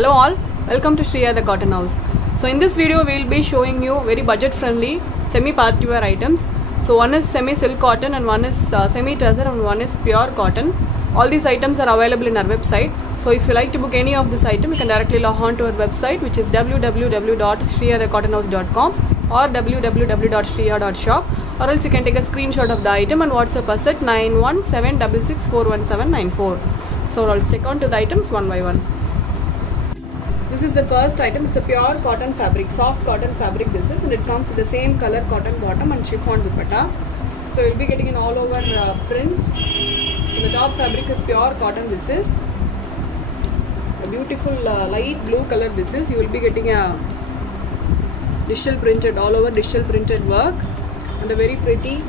Hello all, welcome to Shriya the Cotton House. So in this video we will be showing you very budget friendly semi party wear items. So one is semi silk cotton and one is semi tussar and one is pure cotton. All these items are available in our website. So if you like to book any of this item, you can directly log on to our website, which is www.shriyadthecottonhouse.com or www.shriya.shop, or else you can take a screenshot of the item and WhatsApp us at 9176641794. So let's check on to the items one by one. This is the first item. It's a pure cotton fabric, soft cotton fabric this is, and it comes with the same color cotton bottom and chiffon dupatta. So you'll be getting an all over prints. So the top fabric is pure cotton this is. A beautiful light blue color this is. You will be getting a digital printed, all over digital printed work, and a very pretty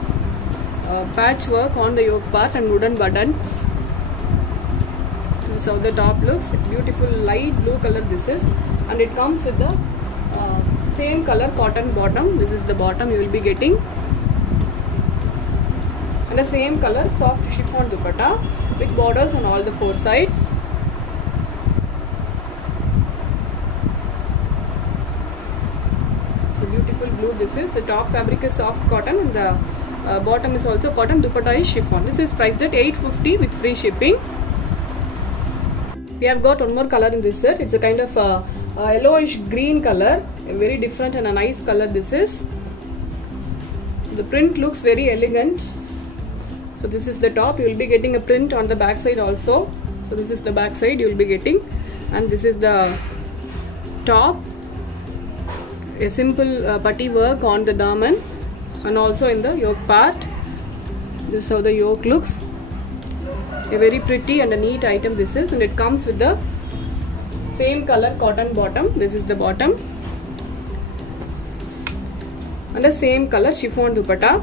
patch work on the yoke part and wooden buttons. This is how the top looks. Beautiful light blue color this is, and it comes with the same color cotton bottom. This is the bottom you will be getting, and the same color soft chiffon dupatta with borders on all the four sides. So beautiful blue this is. The top fabric is soft cotton and the bottom is also cotton. Dupatta is chiffon. This is priced at 850 with free shipping. We have got one more color in this set. It's a kind of yellowish green color, a very different and a nice color this is. So the print looks very elegant. So this is the top. You will be getting a print on the back side also. So this is the back side you will be getting, and this is the top. A simple putty work on the daman and also in the yoke part. This is how the yoke looks. A very pretty and a neat item this is, and it comes with the same color cotton bottom. This is the bottom, and the same color chiffon dupatta.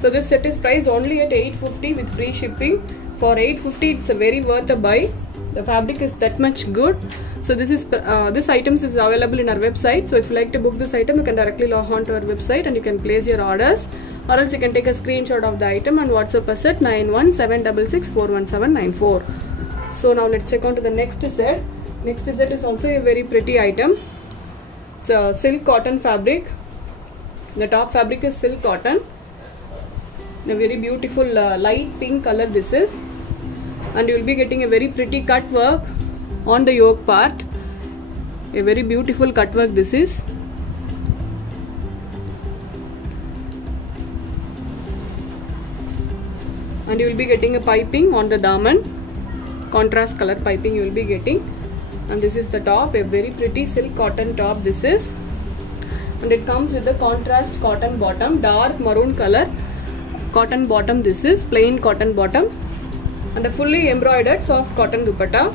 So this set is priced only at 850 with free shipping. For 850 it's a very worth a buy. The fabric is that much good. So this items is available in our website. So if you like to book this item, you can directly log on to our website and you can place your orders, or else you can take a screenshot of the item and WhatsApp us at 9176641794. So now let's check on to the next set. Next set is also a very pretty item. It's a silk cotton fabric. The top fabric is silk cotton. A very beautiful light pink color this is, and you will be getting a very pretty cut work on the yoke part. A very beautiful cut work this is. And you will be getting a piping on the daman, contrast color piping you will be getting, and this is the top. A very pretty silk cotton top this is, and it comes with the contrast cotton bottom, dark maroon color cotton bottom this is, plain cotton bottom, and a fully embroidered soft cotton dupatta,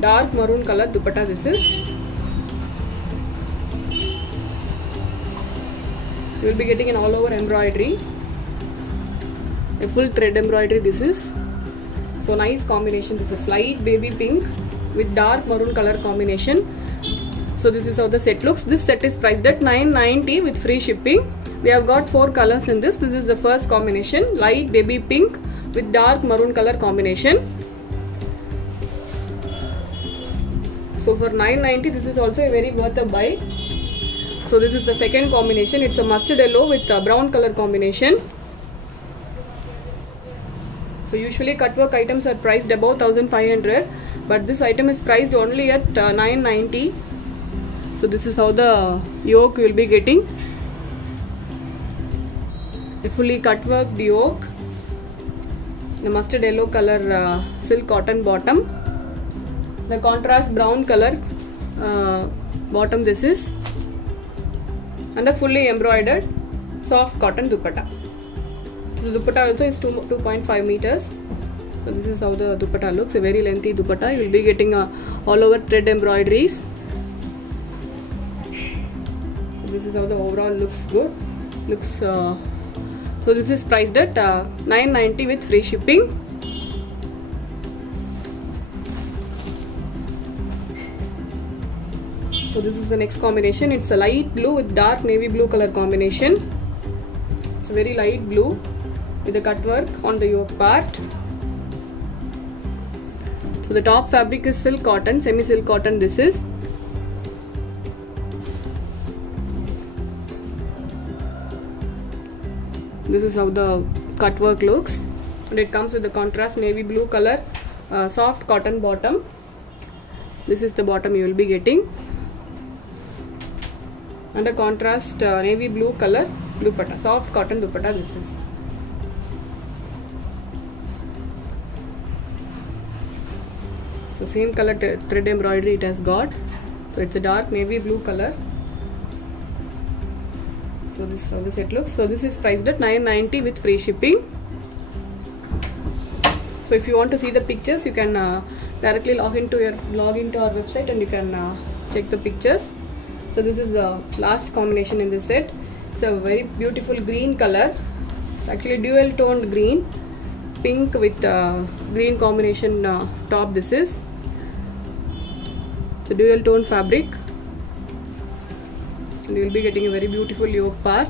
dark maroon color dupatta this is. You will be getting an all over embroidery, a full thread embroidery this is. So nice combination. This is light baby pink with dark maroon color combination. So this is how the set looks. This set is priced at 990 with free shipping. We have got 4 colors in this. This is the first combination, light baby pink with dark maroon color combination. So for 990 this is also a very worth a buy. So this is the second combination. It's a mustard yellow with a brown color combination. So usually cutwork items are priced above 1500, but this item is priced only at 990. So this is how the yoke you will be getting. A fully cutwork yoke. The mustard yellow color silk cotton bottom. The contrast brown color bottom this is, and a fully embroidered soft cotton dupatta. The dupatta also is 2.5 meters. So this is how the dupatta looks. A very lengthy dupatta. You will be getting all over thread embroideries. So this is how the overall looks good. So this is priced at 990 with free shipping. So this is the next combination. It's a light blue with dark navy blue color combination. It's a very light blue with the cut work on the yoke part. So the top fabric is silk cotton, semi silk cotton. This is how the cut work looks, and it comes with the contrast navy blue color, soft cotton bottom. This is the bottom you will be getting, and a contrast navy blue color dupatta, soft cotton dupatta. This is so same color thread embroidery it has got. So it's a dark navy blue color. So this is how the set looks. So this is priced at 990 with free shipping. So if you want to see the pictures, you can directly log into our website and you can check the pictures. So this is the last combination in this set. It's a very beautiful green color. It's actually dual toned green, pink with green combination top. This is it's a dual tone fabric, and you will be getting a very beautiful yoke part.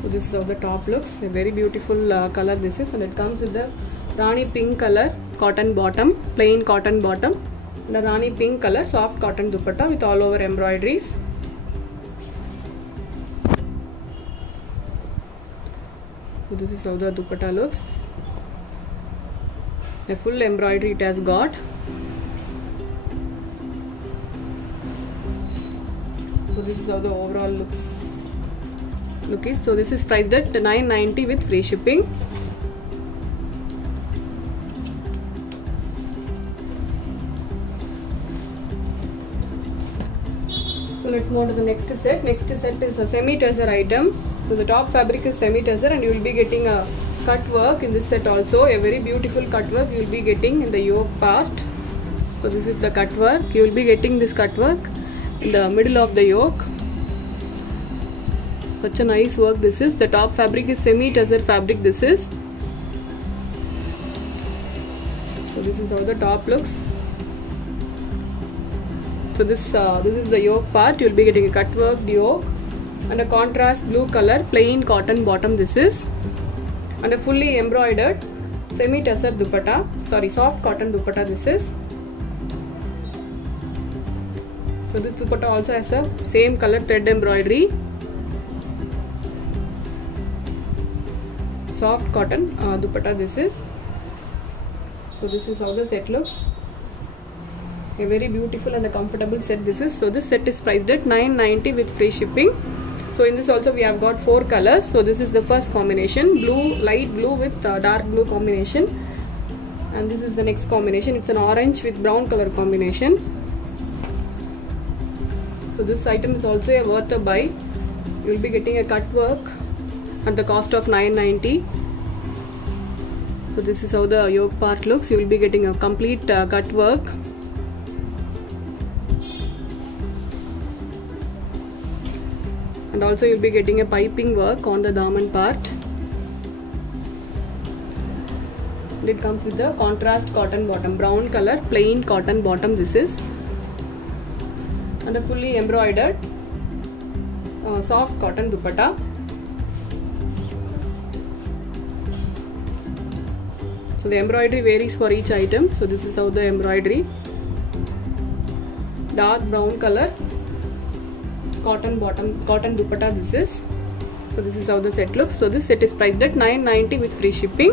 So this is how the top looks, a very beautiful color this is, and it comes with the Rani pink color cotton bottom, plain cotton bottom, and a Rani pink color soft cotton dupatta with all over embroideries. So this is how the dupatta looks. A full embroidery it has got. So this is how the overall look is. So this is priced at 990 with free shipping. So let's move on to the next set. Next set is a semi-tussar item. So the top fabric is semi-tussar, and you will be getting a cut work in this set also. A very beautiful cut work you will be getting in the yoke part. So this is the cut work. You will be getting this cut work in the middle of the yoke. Such a nice work this is. The top fabric is semi-tussar fabric. This is. So this is how the top looks. So this is the yoke part. You will be getting a cut work yoke and a contrast blue color plain cotton bottom. This is, and a fully embroidered semi-tussar dupatta. Sorry, soft cotton dupatta. This is. So this dupatta also has a same color thread embroidery. Soft cotton dupatta. This is. So this is how the set looks. A very beautiful and a comfortable set this is. So this set is priced at 990 with free shipping. So in this also we have got 4 colors. So this is the first combination, blue, light blue with dark blue combination, and this is the next combination. It's an orange with brown color combination. So this item is also a worth a buy. You will be getting a cut work at the cost of 990. So this is how the yoke part looks. You will be getting a complete cut work. And also you will be getting a piping work on the daman part. And it comes with the contrast cotton bottom, brown color plain cotton bottom. This is, and a fully embroidered soft cotton dupatta. So the embroidery varies for each item. So this is how the embroidery, dark brown color cotton bottom, cotton dupatta. This is. So this is how the set looks. So this set is priced at 990 with free shipping.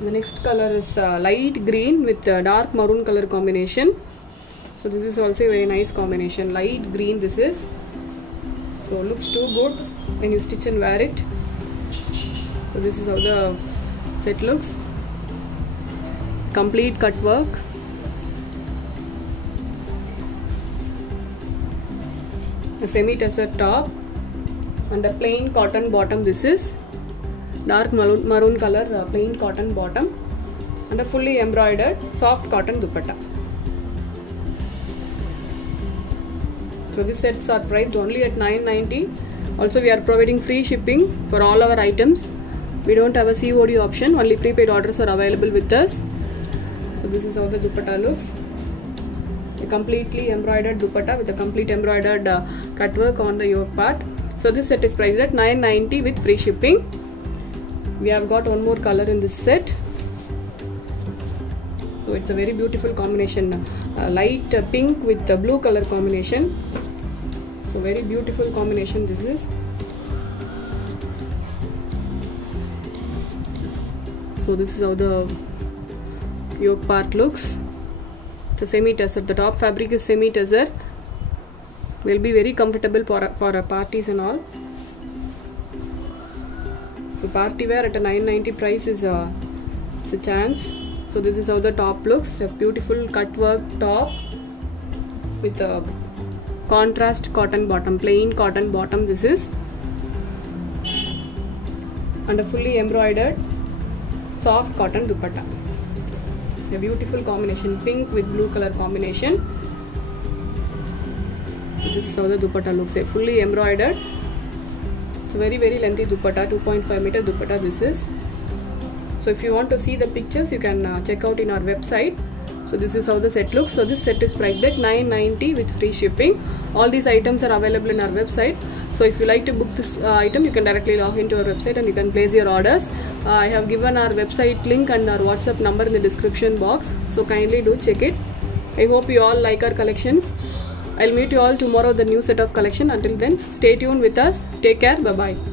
The next color is light green with dark maroon color combination. So this is also a very nice combination, light green this is. So looks too good when you stitch and wear it. So this is how the set looks. Complete cut work. A semi-tussar top and a plain cotton bottom. This is dark maroon color plain cotton bottom and a fully embroidered soft cotton dupatta. So these sets are priced only at 990. Also we are providing free shipping for all our items. We don't have a COD option, only prepaid orders are available with us. So this is how the dupatta looks. a completely embroidered dupatta with a complete embroidered cut work on the yoke part. So this set is priced at 990 with free shipping. We have got one more color in this set. So it's a very beautiful combination, light pink with the blue color combination. So very beautiful combination this is. So this is how the yoke part looks. The semi-tussar, the top fabric is semi-tussar. Will be very comfortable for parties and all. So party wear at a 990 price is a chance. So this is how the top looks. A beautiful cut work top with a contrast cotton bottom, plain cotton bottom this is, and a fully embroidered soft cotton dupatta. A beautiful combination, pink with blue color combination. This is how the dupatta looks, a fully embroidered. It's a very lengthy dupatta, 2.5 meter dupatta this is. So if you want to see the pictures, you can check out in our website. So this is how the set looks. So this set is priced at 990 with free shipping. All these items are available in our website. So if you like to book this item, you can directly log into our website and you can place your orders. I have given our website link and our WhatsApp number in the description box. So kindly do check it. I hope you all like our collections. I'll meet you all tomorrow with the new set of collection. Until then, stay tuned with us. Take care. Bye-bye.